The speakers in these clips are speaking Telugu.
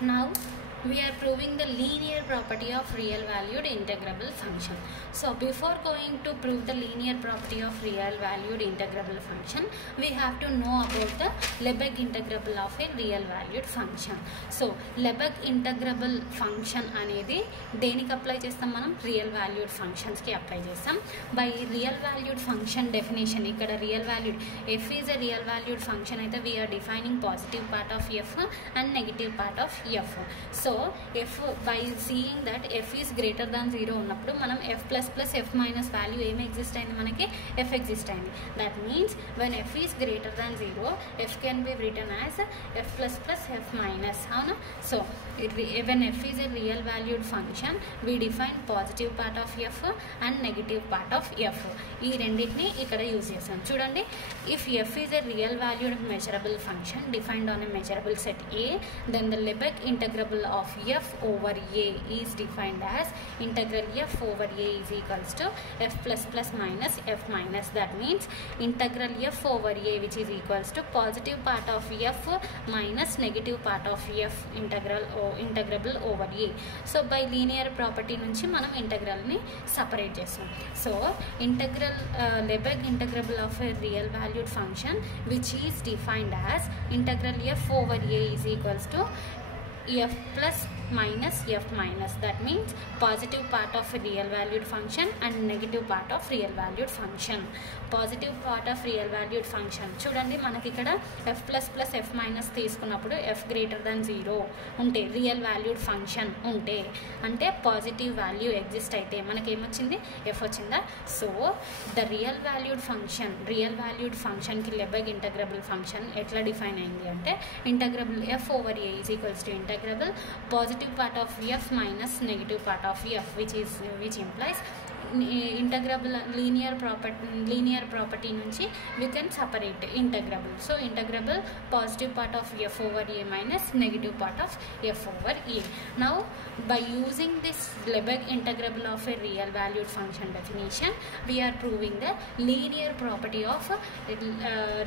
Now we are proving the linear property of real valued integrable function. So before going to prove the linear property of real valued integrable function, we have to know about the Lebesgue integrable of a real valued function. So Lebesgue integrable function అనేది దేనికి అప్లై చేస్తాం? మనం రియల్ వాల్యూడ్ ఫంక్షన్స్ కి అప్లై చేస్తాం. By real valued function definition, ఇక్కడ real valued F is a real valued function అయితే we are defining positive part of F and negative part of F. So F by seeing that F is greater than 0 ఉన్నప్పుడు మనం F plus plus F minus value ఏమి ఎగ్జిస్ట్ అయింది? మనకి ఎఫ్ ఎగ్జిస్ట్ అయింది. That means when F is greater than 0 F can be return as F plus plus F minus. అవునా? So when F is a real valued function we define positive part of F and negative part of F. ఈ రెండింటిని ఇక్కడ యూజ్ చేస్తాం. చూడండి, if F is a real valued measurable function defined on a measurable set A, then the Lebesgue integrable of f over a is defined as integral f over a is equals to f plus plus minus f minus. That means integral f over a which is equals to positive part of f minus negative part of f integrable over a. So by linear property నుంచి మనం ఇంటగ్రల్ ని సెపరేట్ చేస్తాం. So integral Lebesgue integrable of a real valued function which is defined as integral f over a is equals to f plus minus f minus. That means positive part of a real valued function and negative part of real valued function. Positive part of real valued function చూడండి, మనకి ఇక్కడ f plus plus F minus తీసుకున్నప్పుడు f గ్రేటర్ దాన్ 0 ఉంటే రియల్ వాల్యూడ్ ఫంక్షన్ ఉంటే అంటే పాజిటివ్ వాల్యూ ఎగ్జిస్ట్ అయితే మనకి ఏమొచ్చింది? f వచ్చిందా? సో ద రియల్ వాల్యూడ్ ఫంక్షన్కి Lebesgue ఇంటగ్రబుల్ ఫంక్షన్ ఎట్లా డిఫైన్ అయింది అంటే integrable f over a is equals to integrable positive part of f minus negative part of f which implies integrable linear property నుంచి we can separate integrable. So integrable positive part of f over a minus negative part of f over a. Now by using this Lebesgue integrable of a real valued function definition, we are proving the linear property of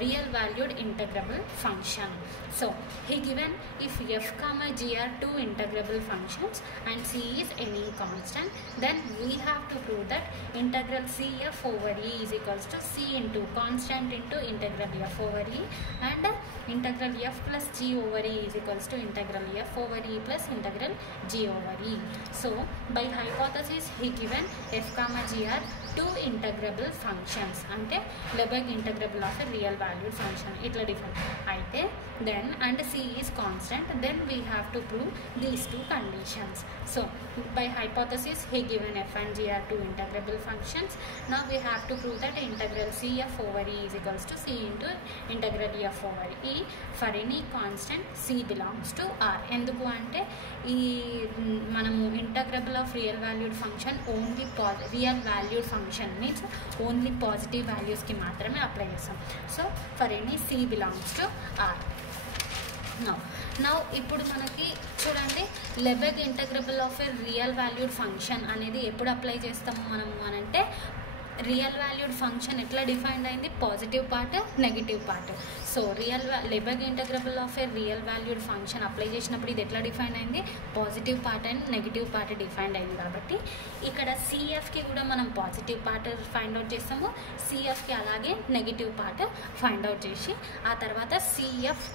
real valued integrable function. So he given if f comma g are two integrable functions and c is any constant, then we have to prove that integral cf over e is equals to c into constant into integral f over e, and integral f plus g over e is equals to integral f over e plus integral g over e. So by hypothesis he given f comma g are two integrable functions అంటే Lebesgue integrable of a real valued function ఇట్లా డిఫైన్ అయితే then and c is constant, then we have to prove these two conditions. So by hypothesis he given f and g are two integrable functions. Now we have to prove that integral cf over e is equals to c into integral f over e for any constant c belongs to r. ఎందుకు అంటే ఈ మనము integrable of real valued function only real valued function means only positive వాల్యూస్కి మాత్రమే అప్లై చేస్తాం. So for any C belongs to R. Now ఇప్పుడు మనకి చూడండి, Lebesgue integrable of a real valued function అనేది ఎప్పుడు అప్లై చేస్తాము మనము అనంటే రియల్ వాల్యూడ్ ఫంక్షన్ ఎట్లా డిఫైన్డ్ అయింది? Positive part negative part. So Lebesgue integrable of a real valued function apply చేసినప్పుడు ఇది ఎట్లా డిఫైన్ అయింది? Positive part and negative part defined అయింది. కాబట్టి ఇక్కడ సిఎఫ్కి కూడా మనం పాజిటివ్ పార్ట్ ఫైండ్ అవుట్ చేస్తాము, సిఎఫ్కి అలాగే నెగిటివ్ పార్ట్ ఫైండ్ అవుట్ చేసి ఆ తర్వాత CF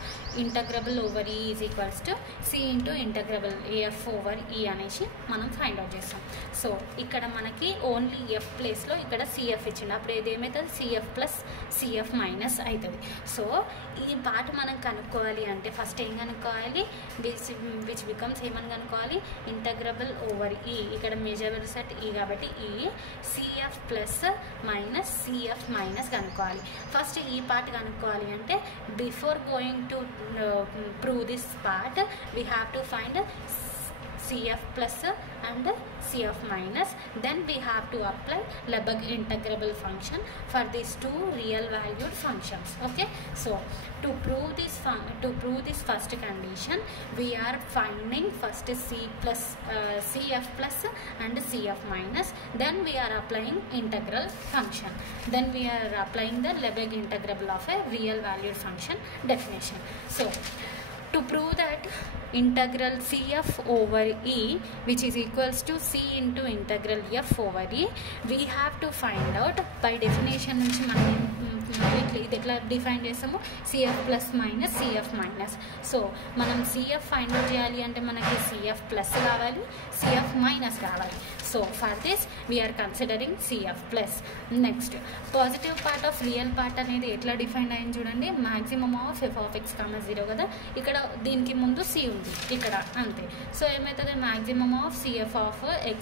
integrable over E is equals to C into integrable F over E అనేసి మనం ఫైండ్ అవుట్ చేస్తాం. సో ఇక్కడ మనకి ఓన్లీ ఎఫ్ ప్లేస్లో ఇక్కడ సిఎఫ్ ఇచ్చిండు, అప్పుడు ఏదేమవుతుంది? సిఎఫ్ ప్లస్ సిఎఫ్ మైనస్ అవుతుంది. సో ఈ పార్ట్ మనం కనుక్కోవాలి అంటే ఫస్ట్ ఏం కనుక్కోవాలి? విచ్ బికమ్స్ ఏమని కనుక్కోవాలి? ఇంటగ్రబుల్ ఓవర్ ఈ, ఇక్కడ మెజరబుల్ సెట్ ఈ కాబట్టి ఈ CF plus minus CF minus కనుక్కోవాలి. ఫస్ట్ ఈ పార్ట్ కనుక్కోవాలి అంటే before going to prove this part we have to find CF plus and CF minus, then we have to apply Lebesgue integrable function for these two real valued functions. Okay, so to prove this first condition we are finding first CF plus and CF minus, then we are applying integral function, then we are applying the Lebesgue integrable of a real valued function definition. So To prove that integral CF over E which is equals to C into integral F over E, we have to find out by definition నుంచి మనం ఇది ఎట్లా డిఫైన్ చేస్తాము, CF plus minus CF minus. So మనం CF ఫైండ్ అవుట్ చేయాలి అంటే మనకి CF ప్లస్ కావాలి, CF మైనస్ కావాలి. So for this we are considering CF plus. Next positive part of real part అనేది ఎట్లా డిఫైన్ అయింది చూడండి, మ్యాక్సిమం ఆఫ్ f(x, 0) కదా, ఇక్కడ దీనికి ముందు C ఉంది ఇక్కడ అంతే. సో ఏమవుతుంది, maximum of CF of x,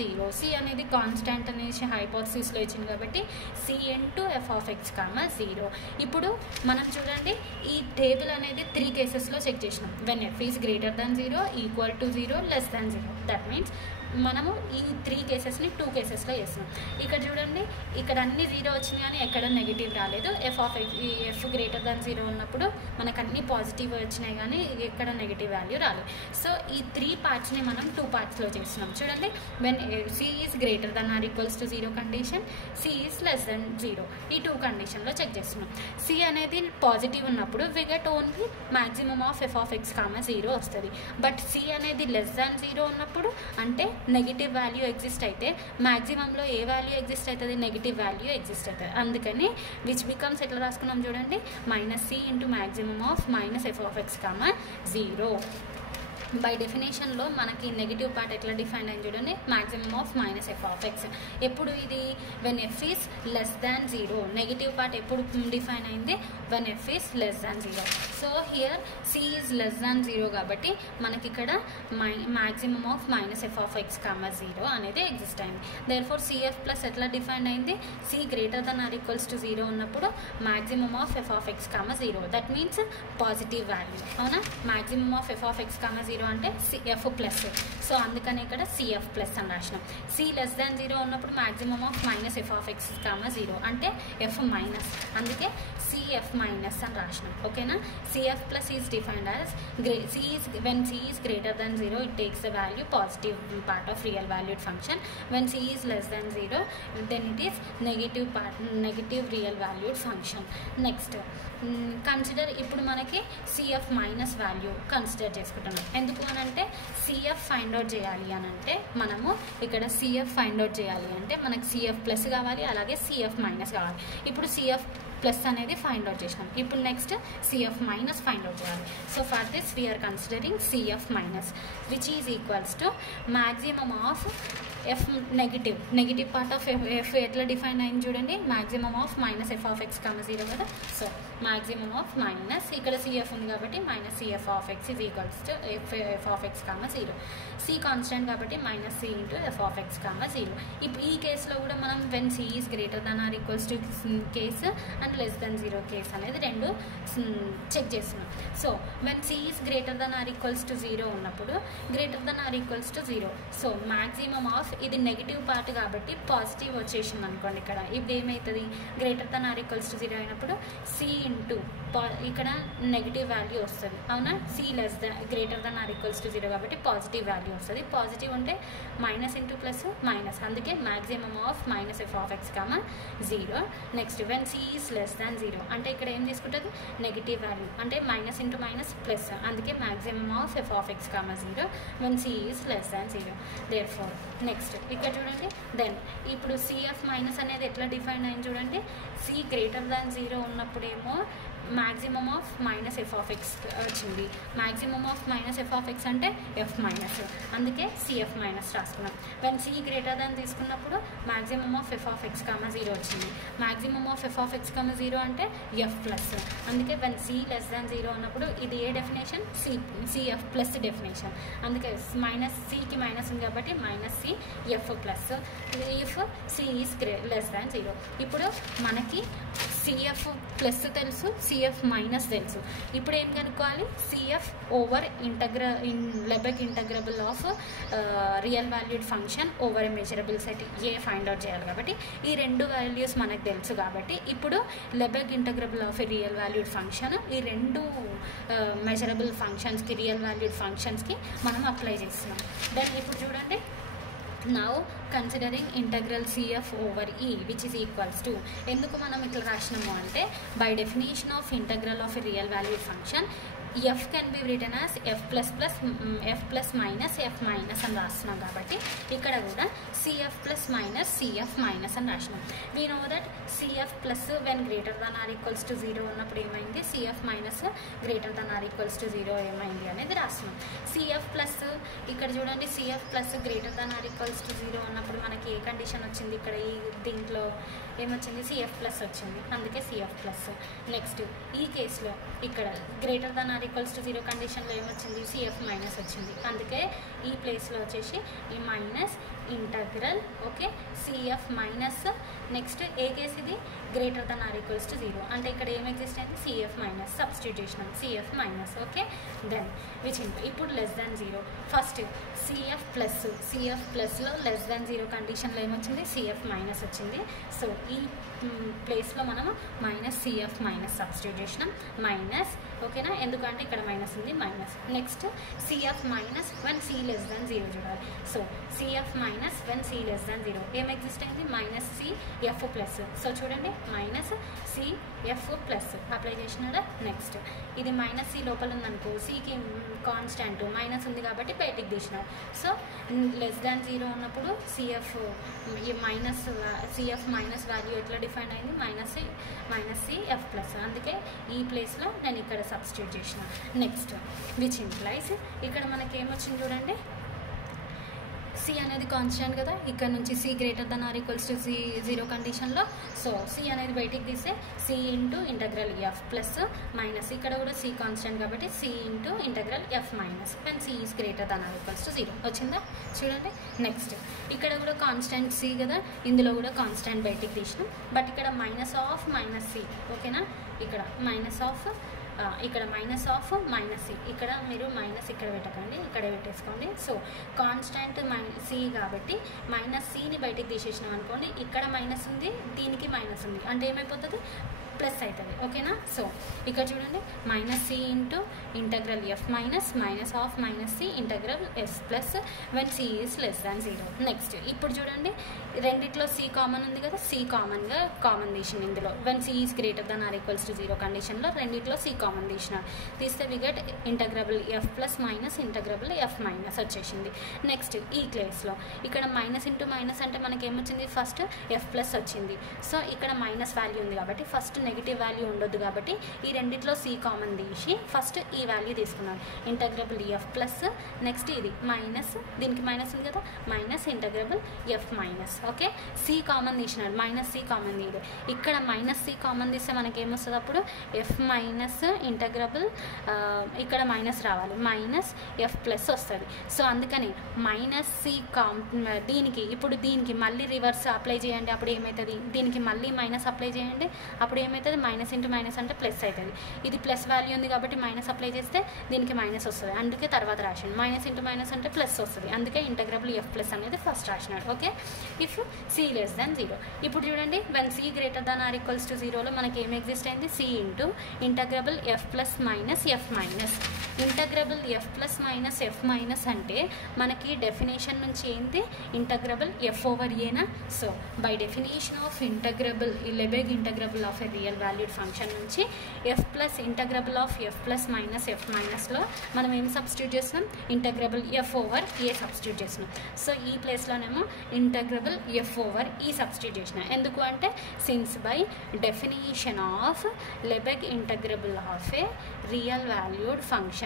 0. C అనేది కాన్స్టాంట్ అనేసి హైపోథసిస్లో ఇచ్చింది కాబట్టి C ఇంటూ f(x, 0). ఇప్పుడు మనం చూడండి ఈ టేబుల్ అనేది 3 కేసెస్లో చెక్ చేసినాం. When f is greater than 0, equal to 0, less than 0. That means మనము ఈ 3 కేసెస్ని 2 కేసెస్లో చేస్తున్నాం. ఇక్కడ చూడండి ఇక్కడ అన్ని 0 వచ్చింది కానీ ఎక్కడ నెగిటివ్ రాలేదు. f గ్రేటర్ దాన్ 0 ఉన్నప్పుడు మనకు అన్ని పాజిటివ్ వచ్చినాయి కానీ ఎక్కడ నెగిటివ్ వాల్యూ రాలేదు. సో ఈ 3 పార్ట్స్ని మనం 2 పార్ట్స్లో చేస్తున్నాం. చూడండి when C is greater than or equals to 0 condition, C is less than 0, ఈ 2 కండిషన్లో చెక్ చేస్తున్నాం. C అనేది పాజిటివ్ ఉన్నప్పుడు we get only maximum of f(x, 0) వస్తుంది. బట్ C అనేది లెస్ దాన్ 0 ఉన్నప్పుడు అంటే నెగిటివ్ వాల్యూ ఎగ్జిస్ట్ అయితే మ్యాక్సిమంలో ఏ వాల్యూ ఎగ్జిస్ట్ అవుతుంది, నెగిటివ్ వాల్యూ ఎగ్జిస్ట్ అవుతుంది. అందుకని విచ్ బికమ్స్ ఎట్లా రాసుకున్నాం చూడండి, -C into maximum of -f(x, 0). By డెఫినేషన్లో మనకి నెగిటివ్ పార్ట్ ఎట్లా డిఫైన్ అయింది చూడండి, మ్యాక్సిమం ఆఫ్ -f(x). ఎప్పుడు ఇది when f is less than 0. Negative part ఎప్పుడు డిఫైన్ అయింది, when f is less than 0. So here C is less than 0 కాబట్టి మనకి ఇక్కడ మ్యాక్సిమం ఆఫ్ -f(x, 0) అనేది ఎగ్జిస్ట్ అయింది. దేర్ఫోర్ CF ప్లస్ ఎట్లా డిఫైన్ అయింది, C greater than or equals to 0 ఉన్నప్పుడు maximum of f(x, 0). That means positive value, అవునా. మ్యాక్సిమం ఆఫ్ f(x, 0) అంటే CF ప్లస్. సో అందుకని ఇక్కడ CF ప్లస్ అని రాసినాం. C లెస్ దాన్ 0 ఉన్నప్పుడు మ్యాక్సిమం ఆఫ్ -f(x, 0) అంటే F మైనస్, అందుకే CF మైనస్ అని రాసినాం. ఓకేనా. CF plus is defined as when C is greater than 0 it takes the value positive part of real valued function. When C is less than 0 then it is negative real valued function. Next consider, ఇప్పుడు మనకి CF మైనస్ వాల్యూ కన్సిడర్ చేసుకుంటున్నాం. ఎందుకు అని అంటే CF ఫైండ్ అవుట్ చేయాలి అని అంటే మనము ఇక్కడ CF ఫైండ్ అవుట్ చేయాలి అంటే మనకి CF ప్లస్ కావాలి, అలాగే CF మైనస్ కావాలి. ఇప్పుడు CF ప్లస్ అనేది ఫైండ్ అవుట్ చేసినాం. ఇప్పుడు next CF minus find out చేయాలి. So for this we are considering CF minus which is equals to maximum of F negative part of F ఎట్లా డిఫైన్ అయింది చూడండి, మ్యాక్సిమం ఆఫ్ -f(x, 0) కదా. సో మ్యాక్సిమం ఆఫ్ మైనస్, ఇక్కడ CF ఉంది కాబట్టి -CF(x) is equals to f(x, 0). C constant కాబట్టి -C ఇంటూ f(x, 0). ఇప్పుడు ఈ కేసులో కూడా మనం when C is greater than or equals to case and less than 0 case అనేది రెండు చెక్ చేస్తున్నాం. So when C is greater than or equals to 0 ఉన్నప్పుడు greater than or equals to 0. So maximum of ఇది నెగిటివ్ పార్ట్ కాబట్టి పాజిటివ్ వచ్చేసింది అనుకోండి. ఇక్కడ ఇప్పుడు ఏమవుతుంది, greater than or equals to 0 అయినప్పుడు C ఇంటూ ఇక్కడ నెగిటివ్ వాల్యూ వస్తుంది, అవునా. C less than greater than or equals to 0 కాబట్టి పాజిటివ్ వాల్యూ వస్తుంది. పాజిటివ్ ఉంటే మైనస్ ఇంటూ ప్లస్ మైనస్, అందుకే maximum of -f(x, 0). Next when C is less than 0 అంటే ఇక్కడ ఏం తీసుకుంటుంది, నెగిటివ్ వాల్యూ అంటే మైనస్ ఇంటూ మైనస్ ప్లస్, అందుకే maximum of f(x, 0) when C is less than 0. Therefore next ఇక్కడ చూడండి దెన్ ఇప్పుడు CF మైనస్ అనేది ఎట్లా డిఫైన్ అయింది చూడండి, C గ్రేటర్ దాన్ 0 ఉన్నప్పుడేమో మ్యాక్సిమం ఆఫ్ -f(x) వచ్చింది. మ్యాక్సిమం ఆఫ్ -f(x) అంటే F మైనస్, అందుకే CF మైనస్ రాసుకున్నాం. వెన్ C గ్రేటర్ దాన్ తీసుకున్నప్పుడు మ్యాక్సిమం ఆఫ్ f(x, 0) వచ్చింది. మ్యాక్సిమం ఆఫ్ f(x, 0) అంటే F ప్లస్, అందుకే వెన్ C లెస్ దాన్ 0 ఉన్నప్పుడు ఇది ఏ డెఫినేషన్, CF ప్లస్ డెఫినేషన్, అందుకే Cకి మైనస్ ఉంది కాబట్టి -C F plus if C is less than 0. ఇప్పుడు మనకి CF ప్లస్ తెలుసు, CF మైనస్ తెలుసు. ఇప్పుడు ఏం కనుక్కోవాలి, CF over Lebesgue integrable of real valued function over measurable set A find out చేయాలి. కాబట్టి ఈ రెండు వాల్యూస్ మనకు తెలుసు కాబట్టి ఇప్పుడు Lebesgue integrable of real valued function ఈ రెండు మెజరబుల్ ఫంక్షన్స్కి రియల్ వాల్యూడ్ ఫంక్షన్స్కి మనం అప్లై చేస్తున్నాం. దెన్ ఇప్పుడు చూడండి, now considering integral CF over E which is equals to, ఎందుకు మనం ఇట్లా రాసినాము అంటే by definition of integral of a real valued function f can be written as f plus minus f minus అని రాస్తున్నాం కాబట్టి ఇక్కడ కూడా cf plus minus cf minus అని రాసినాం. we know that cf plus when greater than or equals to 0 ఉన్నప్పుడు ఏమైంది, cf minus greater than or equals to 0 ఏమైంది అనేది రాస్తున్నాం. cf plus ఇక్కడ చూడండి, cf plus greater than or equals to 0 ఉన్నప్పుడు మనకి ఏ కండిషన్ వచ్చింది, ఇక్కడ ఈ దీంట్లో ఏమొచ్చింది, cf plus వచ్చింది, అందుకే cf plus. నెక్స్ట్ ఈ కేసులో ఇక్కడ greater than or equals to 0 కండిషన్లో ఏమొచ్చింది, cf మైనస్ వచ్చింది, అందుకే ఈ ప్లేస్లో వచ్చేసి ఈ minus integral okay cf minus. Next ఏ కేసు ఇది, greater than or equals to 0 అంటే ఇక్కడ ఏం ఎగ్జిస్ట్ అయింది, cf మైనస్ సబ్స్టిట్యూట్ చేసినాం, cf minus okay. Then which ఇప్పుడు లెస్ దాన్ 0, ఫస్ట్ cf ప్లస్లో లెస్ దాన్ 0 కండిషన్లో ఏమొచ్చింది, cf మైనస్ వచ్చింది. సో ఈ ప్లేస్లో మనము మైనస్ cf మైనస్ సబ్స్టిట్యూట్ చేసినాం, మైనస్ ఓకేనా, ఎందుకంటే ఇక్కడ మైనస్ ఉంది, minus. Next cf minus one c less than 0 చూడాలి. So cf minus one c less than 0 ఏం ఎగ్జిస్ట్ అయింది, మైనస్ cf ప్లస్. సో చూడండి మైనస్ cf ప్లస్ అప్లై చేసినాడా. నెక్స్ట్ ఇది మైనస్ c లోపల ఉందనుకో, cకి కాన్స్టాంట్ మైనస్ ఉంది కాబట్టి బయటికి తీసినాడు. సో లెస్ దాన్ 0 ఉన్నప్పుడు cf మైనస్ వాల్యూ ఎట్లా డిఫైన్ అయింది, మైనస్ cf ప్లస్, అందుకే ఈ ప్లేస్లో నేను ఇక్కడ సబ్స్టిట్యూట్ చేసిన. నెక్స్ట్ విచ్ ఇంప్లైస్ ఇక్కడ మనకి ఏమొచ్చింది చూడండి, c అనేది కాన్స్టెంట్ కదా, ఇక్కడ నుంచి c greater than or equals to 0 కండిషన్లో. సో c అనేది బయటికి తీస్తే c into integral f plus minus, ఇక్కడ కూడా c కాన్స్టెంట్ కాబట్టి c into integral f minus and c is greater than or equals to 0 వచ్చిందా చూడండి. నెక్స్ట్ ఇక్కడ కూడా కాన్స్టెంట్ c కదా, ఇందులో కూడా కాన్స్టెంట్ బయటికి తీసినాం, బట్ ఇక్కడ మైనస్ ఆఫ్ మైనస్ c ఓకేనా, ఇక్కడ మైనస్ ఆఫ్ మైనస్ సి, ఇక్కడ మీరు మైనస్ ఇక్కడ పెట్టకండి, ఇక్కడే పెట్టేసుకోండి. సో కాన్స్టాంట్ సి కాబట్టి మైనస్ సిని బయటికి తీసేసినాం అనుకోండి, ఇక్కడ మైనస్ ఉంది, దీనికి మైనస్ ఉంది, అంటే ఏమైపోతుంది, ప్లస్ అవుతుంది ఓకేనా. సో ఇక్కడ చూడండి minus C into integral F minus of minus C integral S plus when C is less than 0. Next ఇప్పుడు చూడండి రెండిట్లో సి కామన్ ఉంది కదా, సి కామన్ తీసిన ఇందులో when C is greater than or equals to 0 కండిషన్లో రెండిట్లో సి కామన్ తీస్తే we get integrable F plus minus integrable F minus వచ్చేసింది. నెక్స్ట్ ఈ ప్లేస్లో ఇక్కడ మైనస్ ఇంటూ మైనస్ అంటే మనకి ఏమొచ్చింది, ఫస్ట్ ఎఫ్ ప్లస్ వచ్చింది. సో ఇక్కడ మైనస్ వాల్యూ ఉంది కాబట్టి ఫస్ట్ నెగిటివ్ వాల్యూ ఉండొద్దు కాబట్టి ఈ రెండిట్లో సి కామన్ తీసి ఫస్ట్ ఈ వాల్యూ తీసుకున్నాను, ఇంటగ్రబుల్ ఎఫ్ ప్లస్, నెక్స్ట్ ఇది మైనస్, దీనికి మైనస్ ఉంది కదా, minus integrable F minus okay. C common తీసినాడు, మైనస్ సి కామన్ తీయదు, ఇక్కడ మైనస్ సి కామన్ తీస్తే మనకి ఏమొస్తుంది, అప్పుడు ఎఫ్ మైనస్ ఇంటగ్రబుల్ ఇక్కడ మైనస్ రావాలి, మైనస్ ఎఫ్ ప్లస్ వస్తుంది. సో అందుకని మైనస్ సి దీనికి మళ్ళీ రివర్స్ అప్లై చేయండి, అప్పుడు ఏమవుతుంది, దీనికి మళ్ళీ మైనస్ అప్లై చేయండి, అప్పుడు ఏమవుతుంది, మైనస్ ఇంటూ మైనస్ అంటే ప్లస్ అవుతుంది. ఇది ప్లస్ వాల్యూ ఉంది కాబట్టి మైనస్ అప్లై చేస్తే దీనికి మైనస్ వస్తుంది, అందుకే తర్వాత రాసిండు, మైనస్ ఇంటూ మైనస్ అంటే ప్లస్ వస్తుంది, అందుకే ఇంటగ్రబుల్ ఎఫ్ ప్లస్ అనేది ఫస్ట్ రాసినాడు okay. If C less than 0, ఇప్పుడు చూడండి when C greater than or equals to 0లో మనకి ఏం ఎగ్జిస్ట్ అయింది, C into integrable F plus minus F minus. Integrable F plus minus F minus అంటే మనకి డెఫినేషన్ నుంచి ఏంటి, ఇంటగ్రబుల్ ఎఫ్ ఓవర్ ఏనా. So by definition of integrable Lebesgue integrable of a real valued function నుంచి F plus integrable of F plus minus F మైనస్లో మనం ఏం సబ్స్టిట్యూట్ చేస్తున్నాం, integrable F over A substitute చేస్తున్నాం. సో ఈ ప్లేస్లోనేమో ఇంటగ్రబుల్ ఎఫ్ ఓవర్ ఈ సబ్స్టిట్యూట్ చేసిన, ఎందుకు అంటే since by definition of Lebesgue integrable of a real valued function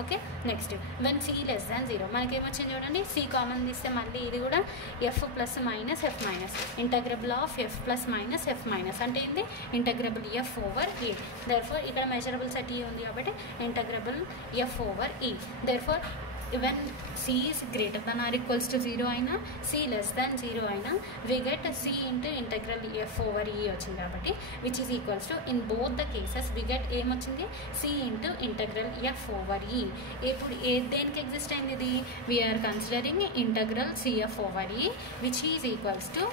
okay. Next when C less than 0 మనకి ఏమొచ్చింది చూడండి, సి కామన్ తీస్తే మళ్ళీ ఇది కూడా F plus minus F minus, integrable of F plus minus F minus అంటే ఏంది, ఇంటగ్రబుల్ ఎఫ్ ఓవర్ ఏ. దేర్ఫోర్ ఇక్కడ మెజరబుల్ సెట్ ఈ ఉంది కాబట్టి ఇంటగ్రబుల్ ఎఫ్ ఓవర్ ఈ. Therefore when c is greater than or equals to 0 అయినా c less than 0 అయినా we get c into integral f over e వచ్చింది కాబట్టి which is equals to in both the cases we get ఏమొచ్చింది, c into integral f over e. ఇప్పుడు దేనికి ఎగ్జిస్ట్ అయింది ఇది, we are considering integral cf over e which is equals to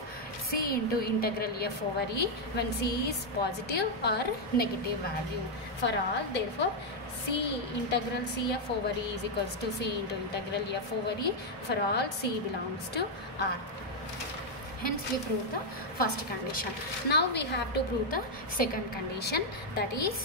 c into integral f over e when c is positive or negative value for all. Therefore c integral cf over e is equals to c into integral f over e for all c belongs to R. Hence we prove the first condition. Now we have to prove the second condition, that is